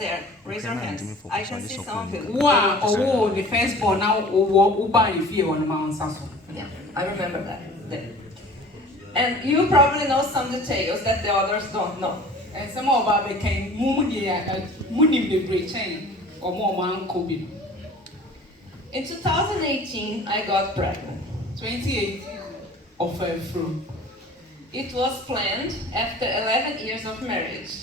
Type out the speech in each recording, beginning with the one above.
there? Raise your hands. I can see some of you. Wow, the firstborn now Uba if you on the Mount Sasso. Yeah, I remember that. And you probably know some details that the others don't know. And some of our became Munim the Great Chain or more man Kobe. In 2018, I got pregnant. 28 of a fruit. It was planned after 11 years of marriage.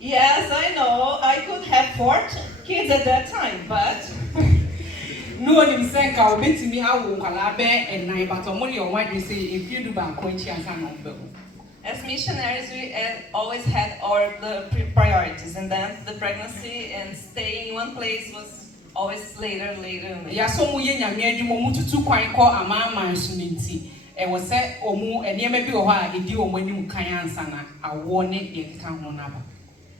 Yes, I know. I could have 4 kids at that time, but no one is saying I'll bet me I won't and I but only on what you say if you do back when she has an as missionaries, we always had the priorities, and then the pregnancy and staying in one place was always later. Yeah, so we to quite call a mamma sunity. And was said, and near maybe or why it do when you can sana, I warn it, yet town number.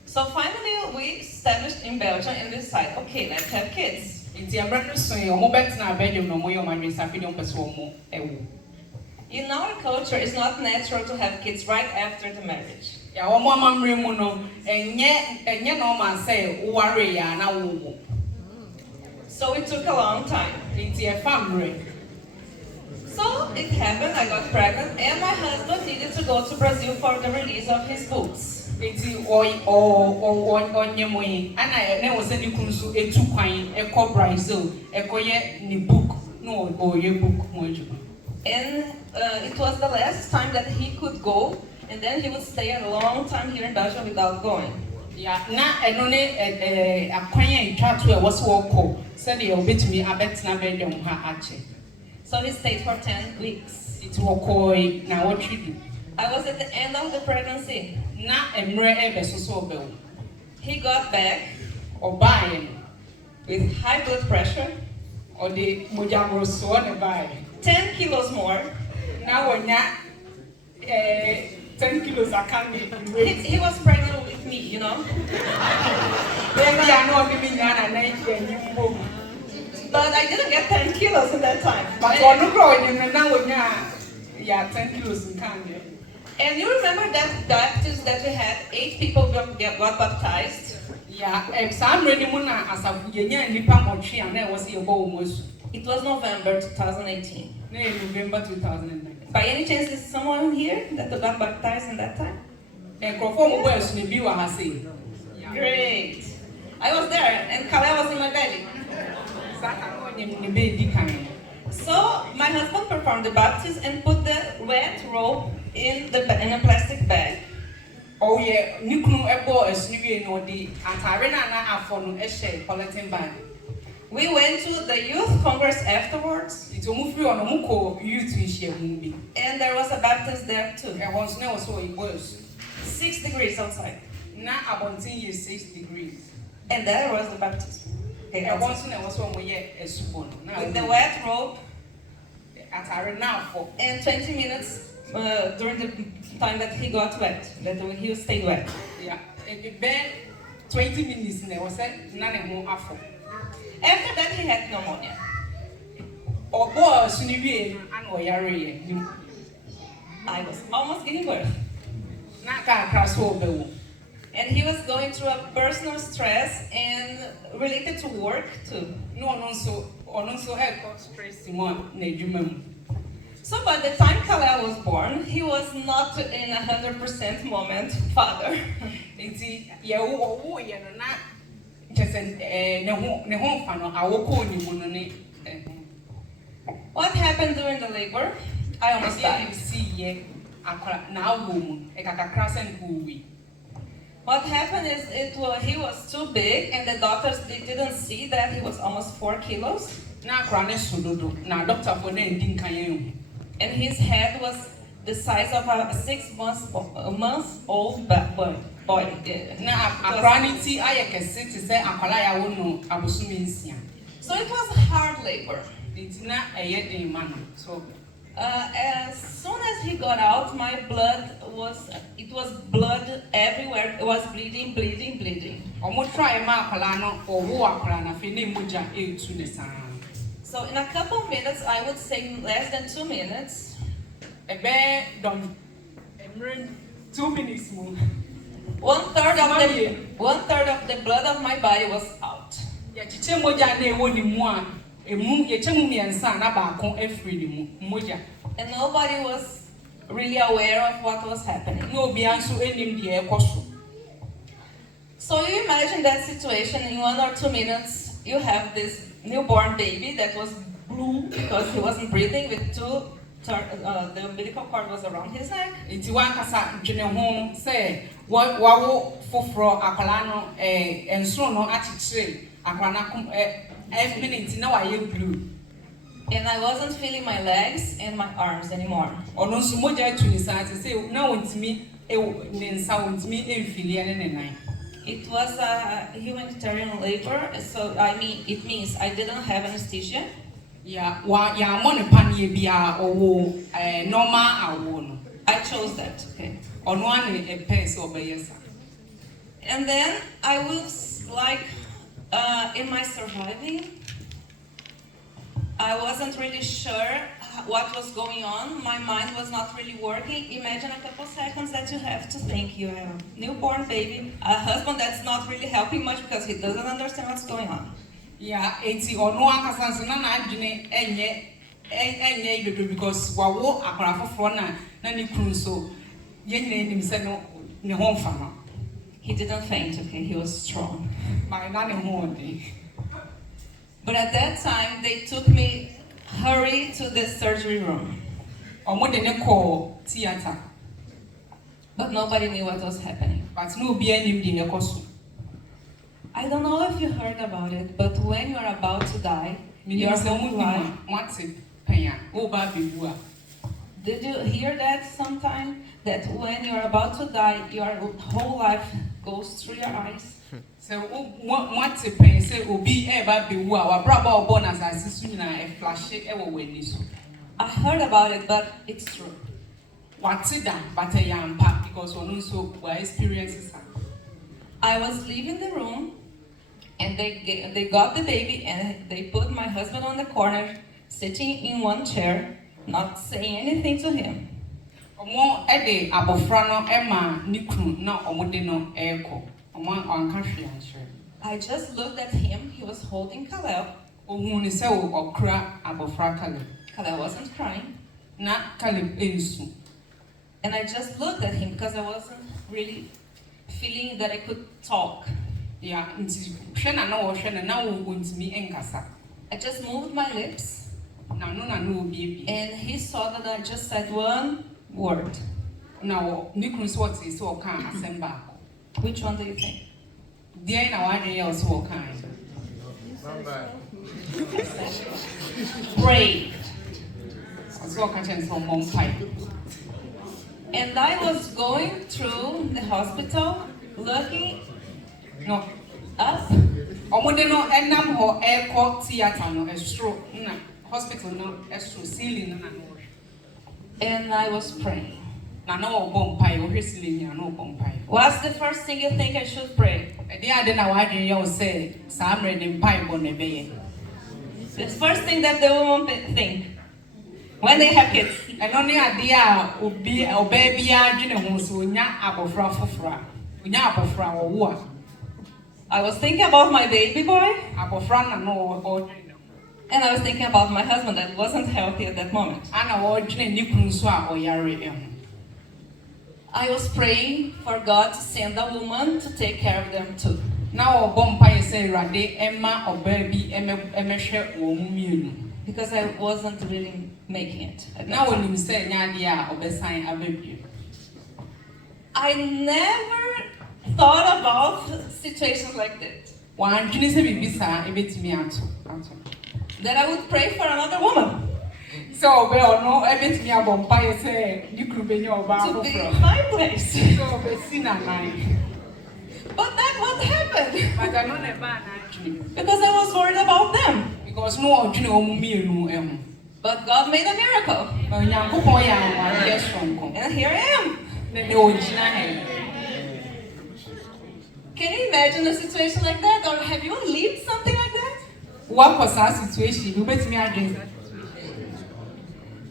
So finally, we established in Belgium and decided, okay, let's have kids. In the umbrella, so your mobile now bedroom no more, your man is happy on more. In our culture, it's not natural to have kids right after the marriage. Yeah, one more remuno, and yet no man say, worry, and I will. So it took a long time. It's a family. So it happened, I got pregnant, and my husband needed to go to Brazil for the release of his books. It's on your way, and I never said you could so a 2 coin, a call Brazil, a coye, ni book, no, or your book, and it was the last time that he could go, and then he would stay a long time here in Belgium without going. Yeah, now I know a coin chat to a was walk, said you'll be to me, I bet never don't have actually. So he stayed for 10 weeks. It's okay. Now what you do? I was at the end of the pregnancy. Now I'm ready so he got back or buying with high blood pressure or the Mujamro so on buy 10 kilos more. Now when 10 kilos I can't be. He was pregnant with me, you know. Maybe I know living and but I didn't get 10 kilos at that time. But for no growing now when yeah 10 kilos in Canada. And you remember that baptism that we had 8 people got baptized? Yeah, I'm ready as a was here almost. It was November 2018. November 2009. By any chance, is someone here that got baptized in that time? And conform was in the view I say. Great. I was there and Kale was in my belly. So my husband performed the baptism and put the wet rope in a plastic bag. Oh yeah, Nikunu Ebo is new no the Antarena Afon Eshe Polythene bag. We went to the youth congress afterwards. It's a movie on a Muko youth movie. And there was a baptism there too. And once now so it was 6 degrees outside. Now about 10 years 6 degrees. And there was the baptism. Okay, and once now was one way a spoon. With the wet rope at Arena for and 20 minutes during the time that he got wet, that he stayed wet. Yeah, it been 20 minutes and there was none more after. After that, he had pneumonia. Or was and I was almost giving birth. Not got cross over. And he was going through a personal stress and related to work too. No, so had stress in so by the time Kale was born, he was not in 100% moment father. What happened during the labor? I almost died. What happened is he was too big and the doctors didn't see that he was almost 4 kilos. And his head was the size of a 6 months old boy. So it was hard labor. As soon as he got out, my blood was blood everywhere. It was bleeding. So in a couple of minutes, I would say less than 2 minutes, 2 minutes more. One third of the blood of my body was out. And nobody was really aware of what was happening. So you imagine that situation. In 1 or 2 minutes, you have this newborn baby that was blue because he wasn't breathing with the umbilical cord was around his neck. And I wasn't feeling my legs and my arms anymore. It was a humanitarian labor, so it means I didn't have anesthesia. I chose that, okay. And then I was like, am I surviving? I wasn't really sure what was going on. My mind was not really working. Imagine a couple seconds that you have to think. You have a newborn baby, a husband that's not really helping much because he doesn't understand what's going on. Yeah, it's because he didn't faint, okay, he was strong. But at that time, they took me, hurry to the surgery room. But nobody knew what was happening. I don't know if you heard about it, but when you are about to die, your whole life... Did you hear that sometime? That when you are about to die, your whole life goes through your eyes? So, I heard about it, but it's true. I was leaving the room, and they got the baby, and they put my husband on the corner, sitting in one chair, not saying anything to him. I just looked at him. He was holding Kalel. Kalel wasn't crying. And I just looked at him because I wasn't really feeling that I could talk. I just moved my lips. And he saw that I just said one word. Which one do you think? Pray. And I was going through the hospital looking up. And I was praying. What's the first thing you think I should pray? The first thing that the woman think when they have kids. I was thinking about my baby boy. And I was thinking about my husband that wasn't healthy at that moment. I was praying for God to send a woman to take care of them too. Because I wasn't really making it. I never thought about situations like that. That I would pray for another woman. To be in my place. But that what happened. Because I was worried about them. But God made a miracle. And here I am. Can you imagine a situation like that? Or have you lived something like that?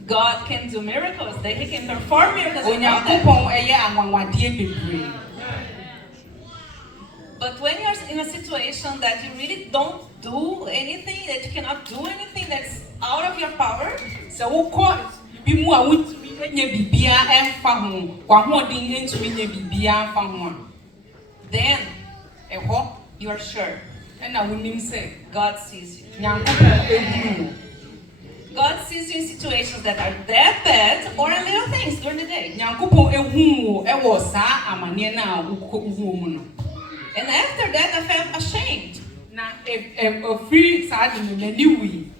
God can do miracles. That He can perform miracles. Onyankopon eye anwanwadie bebree. But when you're in a situation that you really don't do anything, that you cannot do anything that's out of your power, so wokɔ bi mu a wotumi anya bibia emfa ho kwahodin entumi nya bibia emfa ho a then ɛhɔ you are sure ɛna wonim sɛ God sees you. Nyankopɔn ehunu. God sees you in situations that are that bad or in little things during the day. Nyankopɔn ehunu wo ɛwɔ saa amane na wokɔ mu no. And after that, I felt ashamed. Na free saa de n'ani wi.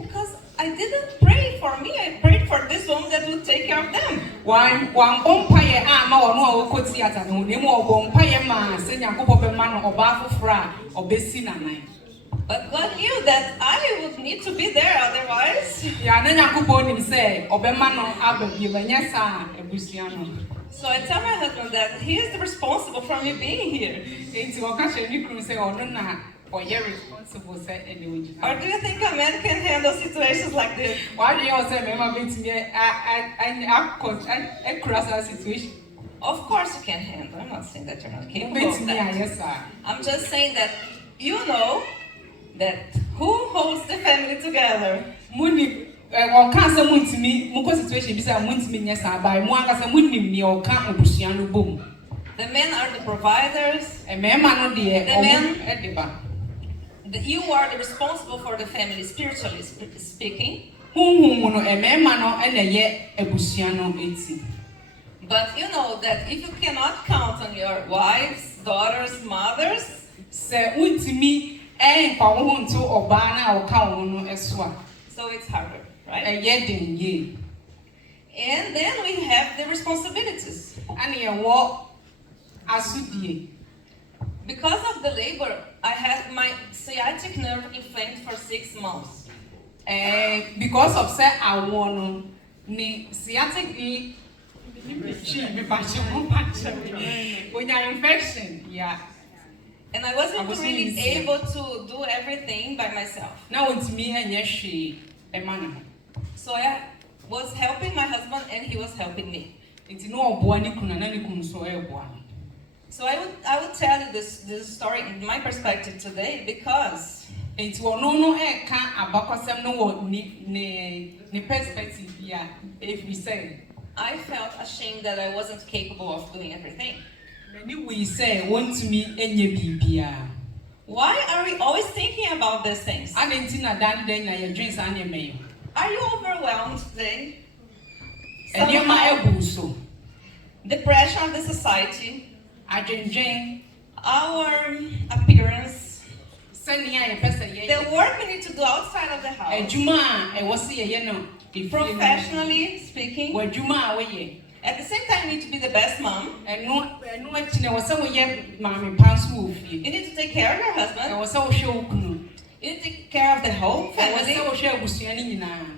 Because I didn't pray for me. I prayed for this woman that would take care of them. Wan mpaye a ma ono a wokɔ theater no ne mu ɔbɔ mpaye ma sɛ Nyankopɔn bɛma no ɔba afoforo a ɔbɛsi nanan. But God knew that I would need to be there otherwise. Ya na Nyankopɔn nim sɛ ɔbɛma no aba bi bɛnya saa ebusua no. So I tell my husband that he is responsible for me being here. Enti ɔka kyerɛ ne kunu sɛ ɔno na ɔyɛ responsible sɛ ɛde ogyina. Or do you think a man can handle situations like this? Wadwe yɛ sɛ mɛma bɛtumi akura saa situation. Of course you can handle. I'm not saying that you're not capable of Bɛtumi that. ayɛ saa. I'm just saying that you know that who holds the family together. Muni ɔka sɛ muntumi mukɔ situation bi sɛ muntumi nyɛ saa ba mu ankasa munim nea ɔka obusua no bom. The men are the providers. Mmarima no deɛ ɔmo ɛde ba. You are the responsible for the family, spiritually speaking. Honhom mu no mmarima no ɛna ɛyɛ abusua no eti. But you know that if you cannot count on your wives, daughters, mothers, sɛ wuntumi ɛnfa wo ho nto ɔbaa na ɔka wo no ɛso a. So it's harder, right? Ɛyɛ den yie. And then we have the responsibilities. Ɛna yɛwɔ asudie. Because of the labor, I had my sciatic nerve inflamed for 6 months. Because of sɛ awɔ no ne sciatic ni infection, yeah. And I wasn't really able to do everything by myself. Now it's me and Yeshi, a man. So I was helping my husband and he was helping me. It's no boani kunanani kunso So I would tell you this story in my perspective today because it's no can abakosem no ni perspective yeah if we say I felt ashamed that I wasn't capable of doing everything. We say want to me enye bibia. Why are we always thinking about these things? I didn't think that day na your dreams and your mail. Are you overwhelmed today? And you my so. The pressure of the society, I our appearance, the work we need to do outside of the house. Professionally speaking, at the same time you need to be the best mom. You need to take care of your husband. You need to take care of the whole family.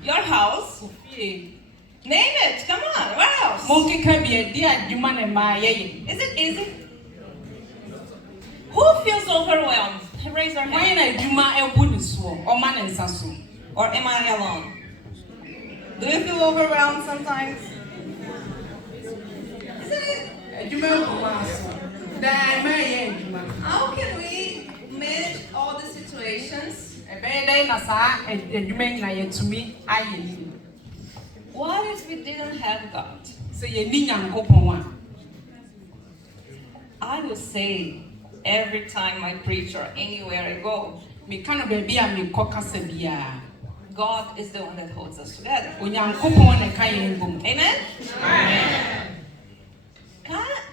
Your house. Name it. Come on. What else? Is it easy? Who feels overwhelmed? Raise your hand. Or am I alone? Do you feel overwhelmed sometimes? Isn't it? How can we manage all the situations? What if we didn't have God? I would say every time I preach or anywhere I go, God is the one that holds us together. Amen?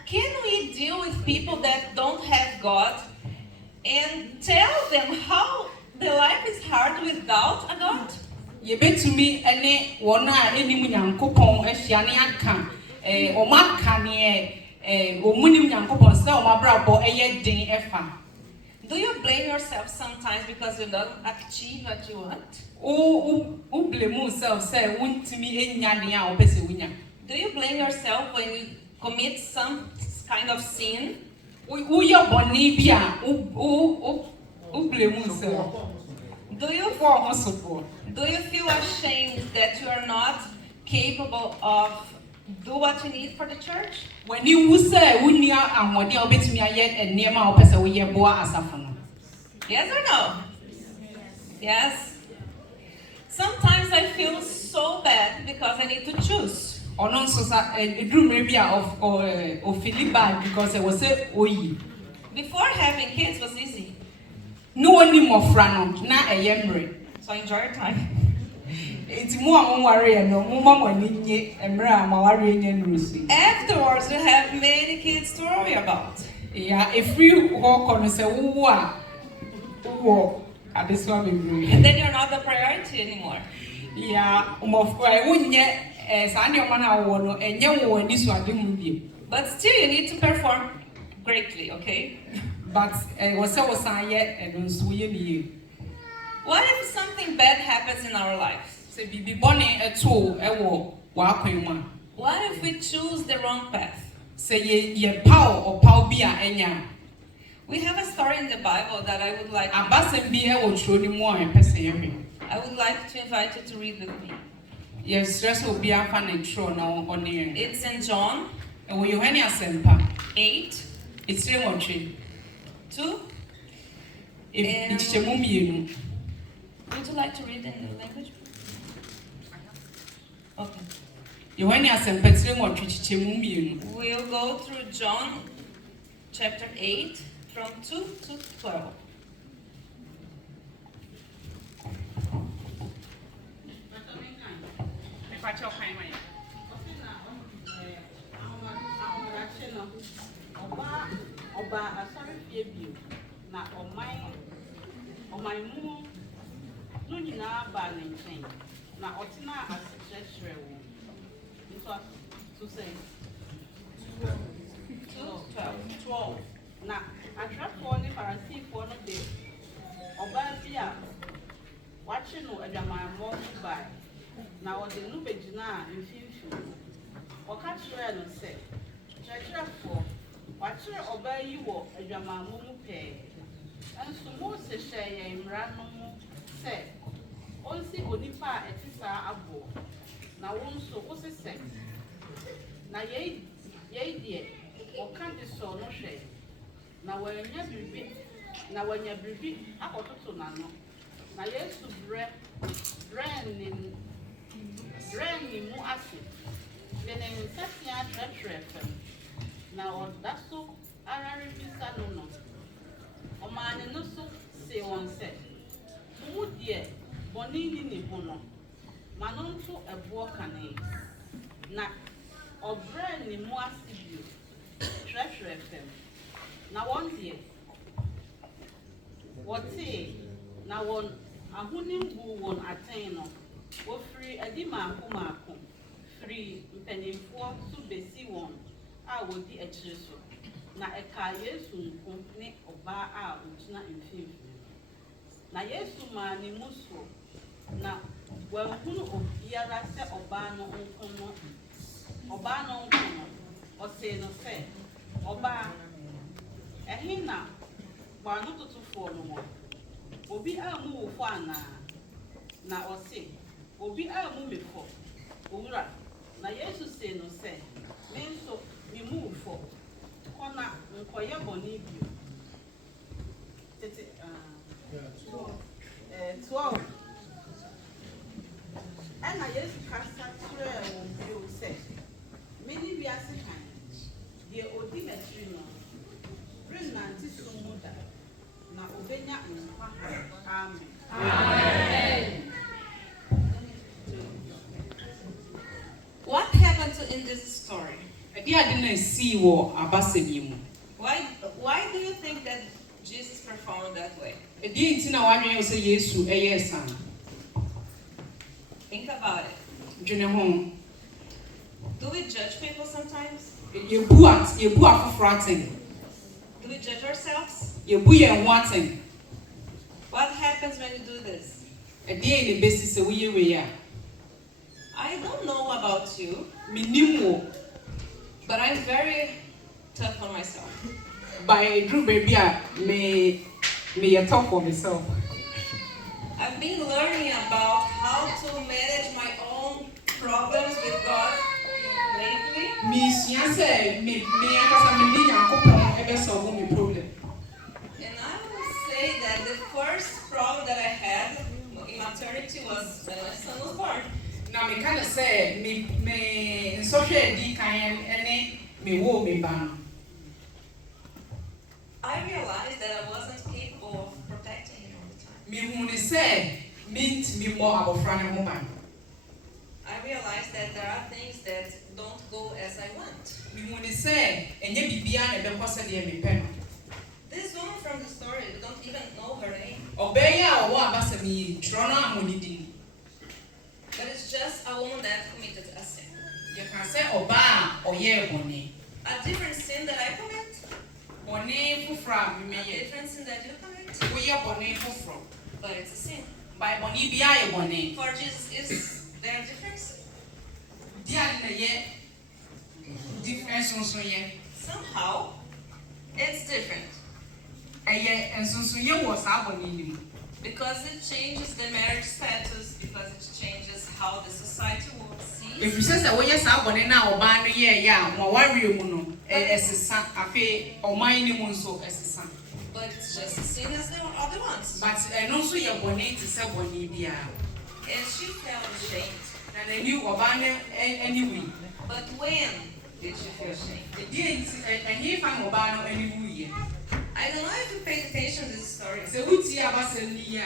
Can we deal with people that don't have God and tell them how the life is hard without a God? Yebetumi ene wona enimu nyankopon ahia ne aka omaka ne omunim nyankopon se omabrabo eye den efa. Do you blame yourself sometimes because you don't achieve what you want? O blame yourself say wuntimi enya den a opese wunya. Do you blame yourself when you commit some kind of sin? Wo yo boni bia o blame yourself. Do you feel ashamed that you are not capable of do what you need for the church? When you say we Yes or no? Yes. Sometimes I feel so bad because I need to choose. Or non so it drew maybe of feeling bad because I was say Before having kids was easy. No one knew more frano, not a yembre. So I enjoy your time. It's more worry and no more money and worrying and Lucy. Afterwards, you have many kids to worry about. Yeah, if we walk on and say, who at this one, and then you're not the priority anymore. Yeah, I wouldn't yet as I know, and you this one. But still, you need to perform greatly, okay? But was I yet and you. What if something bad happens in our lives? Say, be bonny at all, one. What if we choose the wrong path? Say, ye power or power be a we have a story in the Bible that I would like. I would like to invite you to read with me. Yes, stress will be a fan now on here. It's in John 8. It's 2. Would you like to read in the language? Okay. We'll go through John chapter 8 from 2 to 12. Na atwerɛfoɔ ne farisifoɔ no de ɔbaa bi a wakye no adwamammɔ ho bae na ɔde no bɛgyinaa mfimfini. Ɔka kyerɛɛ no sɛ, kyerɛkyerɛfoɔ, wakyerɛ ɔbaa yi wɔ adwamammɔ mu pɛɛ. Nso Mose hyɛɛ yɛn mmara no mu sɛ ɔnsi onipa a ɛte saa aboɔ. Na wo nso wose sɛ, na yɛi deɛ ɔka de sɔ no hwɛ. Na wanya biribi akɔtoto n'ano. Na Yesu brɛ ne mu ase. De ne nsatea trɛtrɛ fam. Na ɔda so ara rebisa no no. Ɔmaa no so se wɔn sɛ, mo deɛ bɔne ni ne ho no, ma no nto ɛboɔ kane. Na ɔbrɛ ne mu ase bio trɛtrɛ fam. Na wɔn deɛ wɔtee na wɔn ahonim gu wɔn atɛn no wɔfiri adi maako firi mpanimfoɔ so besi wɔn a wɔdi akyire so. Na ɛka Yesu nko ne ɔbaa a ɔgyina mfimfini. Na Yesu maa ne mu so na wɔahunu obiara sɛ ɔbaa no nko no. Ɔsee no sɛ, ɔbaa ɛhe na gbano totofoɔ no wɔ? Obi a mu wo fo anaa? Na ɔse, obi a mu me fo. Owura, na Yesu se no sɛ, me nso me mu wo fo. Kɔna nkɔyɛ bɔne bio. 12. Ɛna Yesu kasa kyerɛɛ wɔn bio sɛ, mene wiase kan, deɛ odi n'akyiri no renante sum mu da, na obenya nkwa. Amen. What happened in this story? Why do you think that Jesus performed that way? Think about it. Do we judge people sometimes? Do we judge ourselves? What happens when you do this? I don't know about you, but I'm very tough on myself. By Drew baby, may tough for myself. I'm I've been learning about how to manage my own problems with God lately. Misua sɛ me ankasa me ni Nyankopɔn ebe solve me problem. And I will say that the first problem that I had in maternity was when my son was born. Na me kind of say me social di kan ene me wo me ba no. I realized that I wasn't capable of protecting him all the time. Me hu ne say me mo abofra ne ho ban. I realized that there are things that don't go as I want. Me hu ne say enye bibia na be kwose de me pe no. This woman from the story, you don't even know her name. Obeya owo abasa mi tro no amoni din. But it's just a woman that committed a sin. You can say oba oye boni. A different sin that I commit. Boni fufra me A ye. different sin that you commit. Wo ye boni fufro. But it's a sin. By boni bia ye boni. For Jesus, is there a difference? Dia na ye difference so ye. Somehow, it's different. Eye ensunsun ye wo sa boni nim. Because it changes the marriage status, because it changes how the society will see. If you say wo ye sa boni na oba no ye ya mo ware mu no esesa afi oman ni mu nso esesa. But it's just as sin as the other ones. But no so ye boni ti say boni bia. And she felt ashamed. Na na ni oba no anyway. But when did she feel ashamed? He found oba no anyway. I don't know if you paid attention to this story. Se wuti abasa ni ya.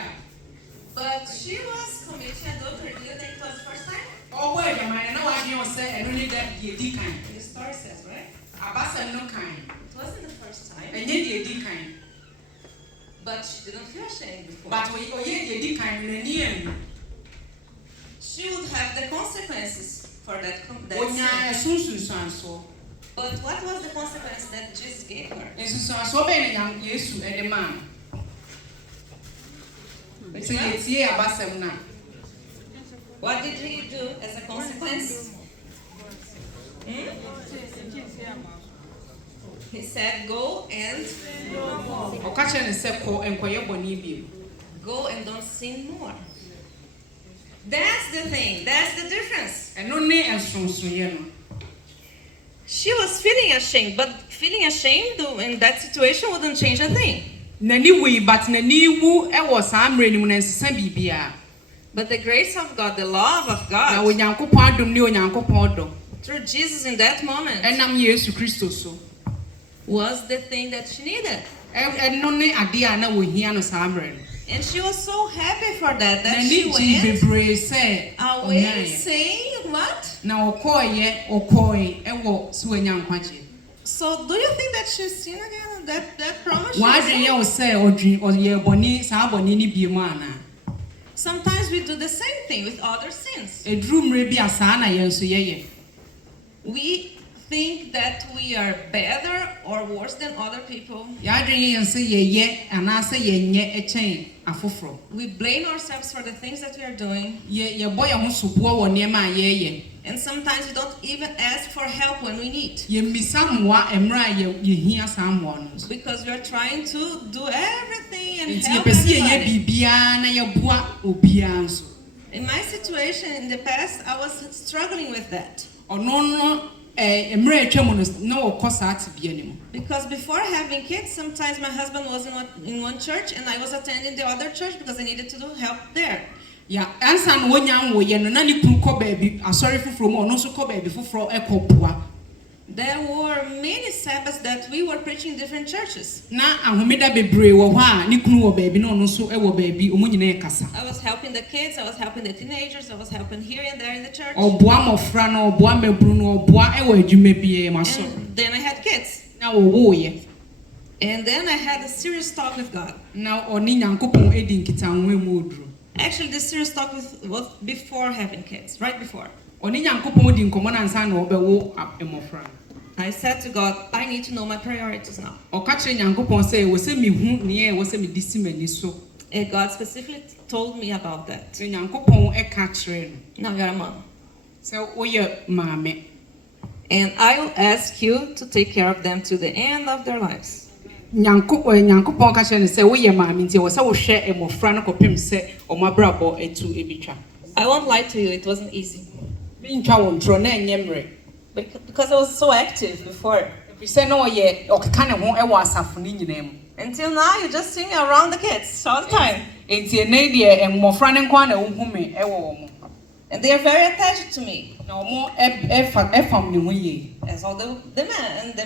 But she was committing adultery. Do you think it was the first time? Oh boy, man, na wa dey say eno ni that dey di kan. The story says, right? Abasa no kan. It wasn't the first time. Enye dey di kan. But she didn't feel ashamed before. But oye dey di kan na ni en. She would have the consequences for that Onya sin. sunsun so. But what was the consequence that Jesus gave her? Sunsun so be na Yesu e de man. Se ye tie abasem na. What did he do as a consequence? He said, go and Okache ne se ko enkoye boni bi. go and don't sin more. That's the thing. That's the difference. Eno ne ensunsun ye no. She was feeling ashamed, but feeling ashamed in that situation wouldn't change a thing. Nani wi but nani wu e wo sa amre ni mu na nsesa bibia. But the grace of God, the love of Na God, onyankopon adom ni onyankopon do. through Jesus in that moment, Enam Yesu Kristo so. was the thing that she needed. Eno ne ade a na wo hia no sa amre. And she was so happy for that Nani she ji went bebre say away saying what? na okoi e wo so enyankwaje. So do you think that she's seen again that promise? she Wa was adwen saying? ye wo say odwen oye boni sa boni ni bi mu ana. Sometimes we do the same thing with other sins. Edru mre bi asa na ye nso ye. We think that we are better or worse than other people. Ya adwen ye nso ye ana say ye nye e chen afoforo. We blame ourselves for the things that we are doing. Ye boy ho sobo wo ne ma ye. And sometimes we don't even ask for help when we need. Ye misamwa emra ye hia samwa no. Because we are trying to do everything and Enti ye help pese ye everybody. bibia na ye boa obia nso. In my situation in the past, I was struggling with that. Ono no emra etwam no na wo kosa atibia ne mu. Because before having kids, sometimes my husband was in one church and I was attending the other church because I needed to do help there. Ya ansa no wonya wo ye no na ni kuru ko baabi asori foforo mu ono so ko baabi foforo ekopua. There were many Sabbaths that we were preaching in different churches. Na ahomeda bebre wo ho a ni kunu wo baabi na ono so e wo baabi omo nyina e kasa. I was helping the kids, I was helping the teenagers, I was helping here and there in the church. Oboa mofra na oboa mabru na oboa e wo adwuma bie ma so. And then I had kids. Na wo wo ye. And then I had a serious talk with God. Na oni nyankopon edi nkitanwe mu odru. Actually, this serious talk was before having kids, right before. Oni nyankopon odi nkomo na nsa na obewo emofra. I said to God, I need to know my priorities now. Okache nyankopon say wo se mi hu ne e wo se mi disimani so. And God specifically told me about that. Nyankopon e ka kire no. Now you're a mom. So oye maame. And I will ask you to take care of them to the end of their lives. Nyankopon ka hye ne se wo ye maame nti wo se wo hwe emofra no kopem se omabrabo etu ebitwa. I won't lie to you, it wasn't easy. Bintwa won tro na enyemre. Because I was so active before. Bi se no ye okeka ne ho ewo asafo ni nyina mu. Until now, you just see me around the kids all the time. Enti ene de emofra ne kwa na wo hu me ewo wo mo. And they are very attached to me. Na mo efam ne ho ye. As all the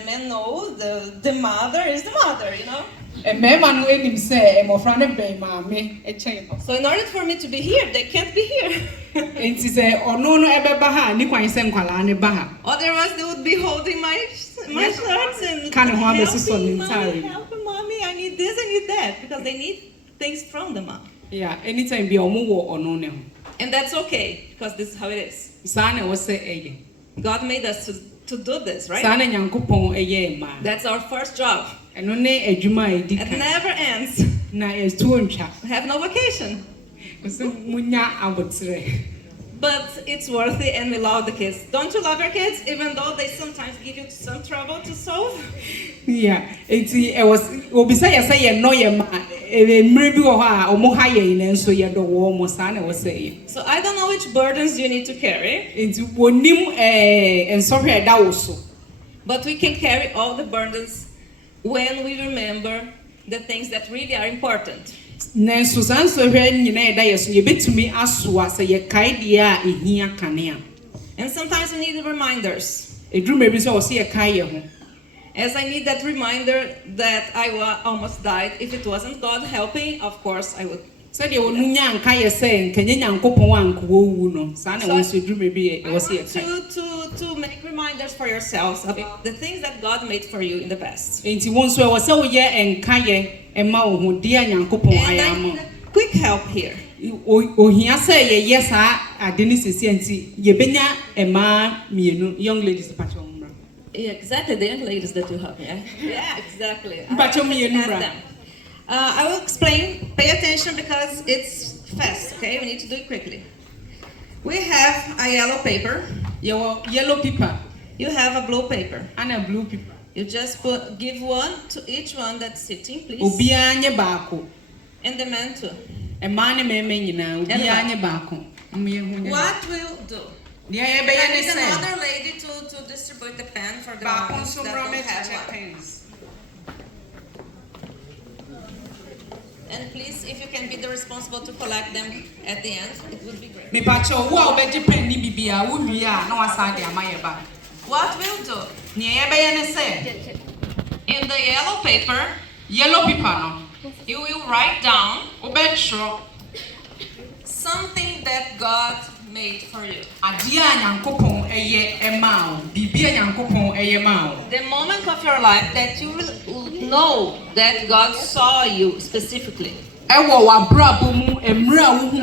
men know, the mother is the mother, you know. Mema no enim se emofra ne ben maame echen. So in order for me to be here, they can't be here. Enti se ono no ebeba ha ni kwan se nkwala ne ba ha. Otherwise, they would be holding my shirts and Helping mommy, I need this, I need that, because they need things from the mom. Yeah, anytime be omo wo ono ne ho. And that's okay, because this is how it is. Saa na wo se eye. God made us to do this, right? Saa na Nyankopon eye ma. That's our first job. Eno ne adwuma edi It kan. never ends. Na estu ntwa. We have no vacation. So munya abotre. But it's worth it, and we love the kids. Don't you love your kids, even though they sometimes give you some trouble to solve? Yeah, it was obisa ya say ye no ye ma mmiri bi wo ha omo ha ye ne nso ye do wo mo saa na wo say. So I don't know which burdens you need to carry. Enti wonim ensohwe da wo so. But we can carry all the burdens when we remember the things that really are important. Nenso sansohwe nyina da ye so ye betumi aso asa ye kai dia ehia kanea. And sometimes we need reminders. Edrume bi so wo se ye kai ye ho. As I need that reminder that I almost died. If it wasn't God helping, of course I would. So de onunya nka ye se nkenye Nyankopon anko wu no. Saa na wo se edrume bi ye wo se ye kai. I want you to make reminders for yourselves about the things that God made for you in the past. Enti won so wo se wo ye enka ye ema wo ho dia Nyankopon ayamo. And quick help here. Ohia say ye yes ade ni sesi enti ye benya ema mienu young ladies patch on. Yeah, exactly, the young ladies that you have, yeah? Yeah, exactly. I will explain. Pay attention because it's fast, okay? We need to do it quickly. We have a yellow paper. Yellow paper. You have a blue paper. And a blue paper. You just give one to each one that's sitting, please. And the man too. What we'll do? There is another lady to distribute the pen for the ones that don't have one. And please, if you can be the responsible to collect them at the end, it would be great. What we'll do? In the yellow paper, you will write down something that God made for you. The moment of your life that you will know that God saw you specifically. That God performed a miracle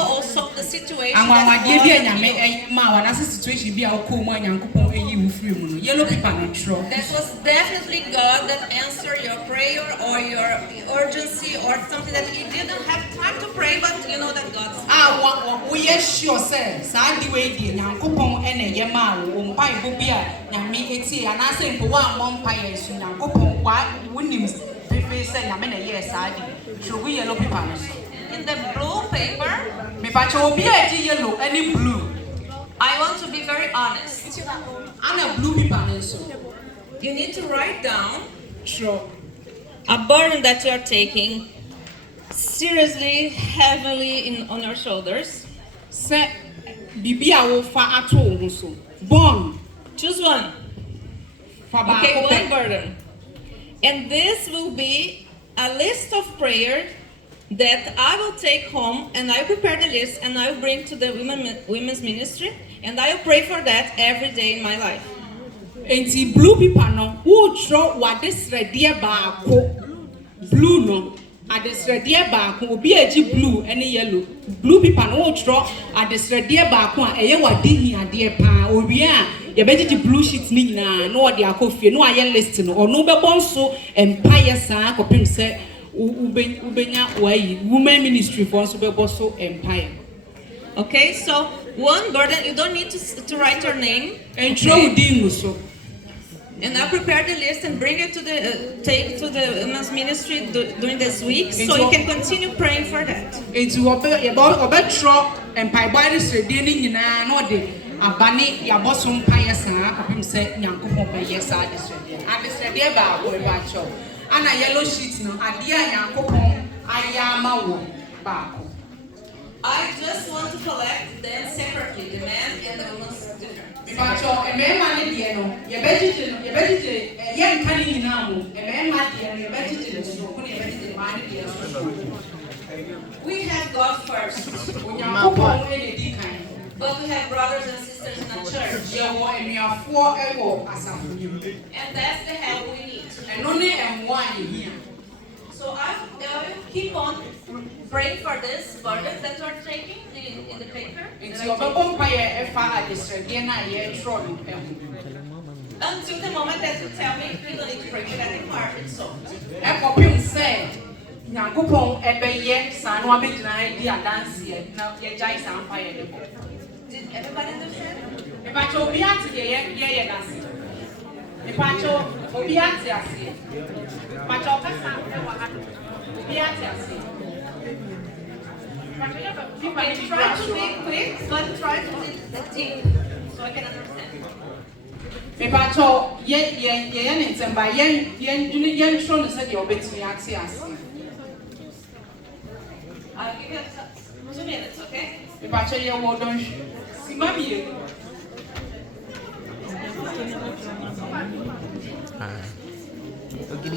also the situation that was definitely God that answered your prayer or your urgency or something that you didn't have time to pray, but you know that God in the blue paper, I want to be very honest. You need to write down a burden that you are taking seriously, heavily on your shoulders. Choose one. Okay, one burden. And this will be a list of prayers that I will take home, and I will prepare the list and I will bring to the women's ministry, and I will pray for that every day in my life. Enti blue paper no wo tro wadesrede baako blue no adesrede baako obi agi blue ene yellow blue paper no wo tro adesrede baako a eye wade hiade pa owie a ye begigi blue sheet ni nyina no wode akofie no aye list no ono bebo nso empire saa kopim se ubenya wai women ministry for nso bebo so empire. Okay, so One burden, you don't need to write your name. And I prepare the list and bring it to the take to the women's ministry during this week, so you can continue praying for that. It's about and by Bibles reading in an order. Abani Yabosun Payasa, Capim said, Yanko yes, I said, dear Baco, and a yellow sheet no, a dear Yanko, Ayama Baco. I just want to collect them separately, the men and the women's different. Bacho, a man, your vegetable, a young cunning now, a man, my dear, your vegetable, we have God first, but we have brothers and sisters in the church. And that's the help we need. And only and one here. So I will keep on praying for this burden that you're taking in the paper. Until the moment that you tell me you don't need to pray for that anymore. It's so. Did everybody understand? Okay, try to be quick, but try to be deep, so I can understand. I'll give you 2 minutes, okay? Okay.